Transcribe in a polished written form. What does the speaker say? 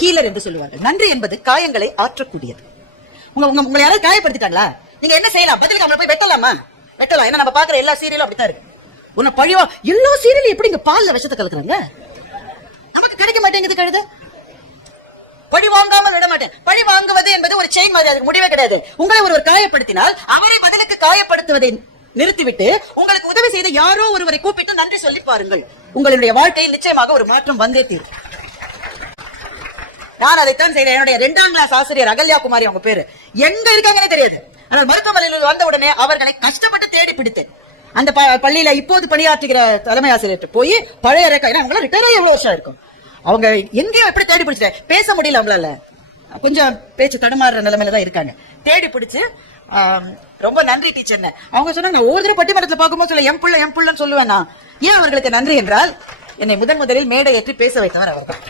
Healer என்று சொல்லுவார்கள். நன்றி என்பது காயங்களை ஆற்றக்கூடியது. உங்களை யாராவது காயப்படுத்திட்டாங்களா, நீங்க என்ன செய்யலாம்? பதிலுக்கு அவங்களை போய் வெட்டலாமா? வெட்டலாம். ஏன்னா நம்ம பாக்குற எல்லா சீரியலும் அப்படித்தான் இருக்கு. உன்னை பழிவா எல்லா சீரியலும் எப்படி இங்க பால்ல விஷத்தை கலக்குறாங்க? நமக்கு கிடைக்க மாட்டேங்குது. கழுத பழி வாங்காமல் விட மாட்டேன். பழி வாங்குவது என்பது ஒரு செயின் மாதிரி, அதுக்கு முடிவே கிடையாது. உங்களை ஒருவர் காயப்படுத்தினால் அவரை பதிலுக்கு காயப்படுத்துவதை நிறுத்திவிட்டு உங்களுக்கு உதவி செய்த யாரோ ஒருவரை கூப்பிட்டு நன்றி சொல்லி பாருங்கள். உங்களுடைய வாழ்க்கையில் நிச்சயமாக ஒரு மாற்றம் வந்தே தீரும். நான் அதைத்தான் செய்தேன். என்னுடைய 2ஆம் கிளாஸ் ஆசிரியர் அகல்யா குமாரி, அவங்க பேரு எங்க இருக்காங்கன்னே தெரியாது. ஆனால் மருத்துவமனையில் வந்த உடனே அவர்களை கஷ்டப்பட்டு தேடி பிடித்தேன். அந்த பள்ளியில இப்போது பணியாற்றுகிற தலைமை ஆசிரியர் போய் பழைய ரெக்கார்ட், அவங்களாம் ரிட்டையர் ஆகி எவ்வளவு வருஷம் இருக்கும், அவங்க எங்கேயோ எப்படி தேடி பிடிச்சிட்டேன். பேச முடியல அவங்களால, கொஞ்சம் பேச்சு தடுமாறுற நிலைமையில தான் இருக்காங்க. தேடி பிடிச்சு ரொம்ப நன்றி டீச்சர். அவங்க சொன்னாங்க, நான் ஒரு தடவை பட்டிமன்றத்தில் பார்க்கும்போது சொல்ல என் புள்ளன்னு சொல்லுவேன். ஏன் அவர்களுக்கு நன்றி என்றால் என்னை முதலில் மேடை ஏற்றி பேச வைத்தவர் அவர்கள்.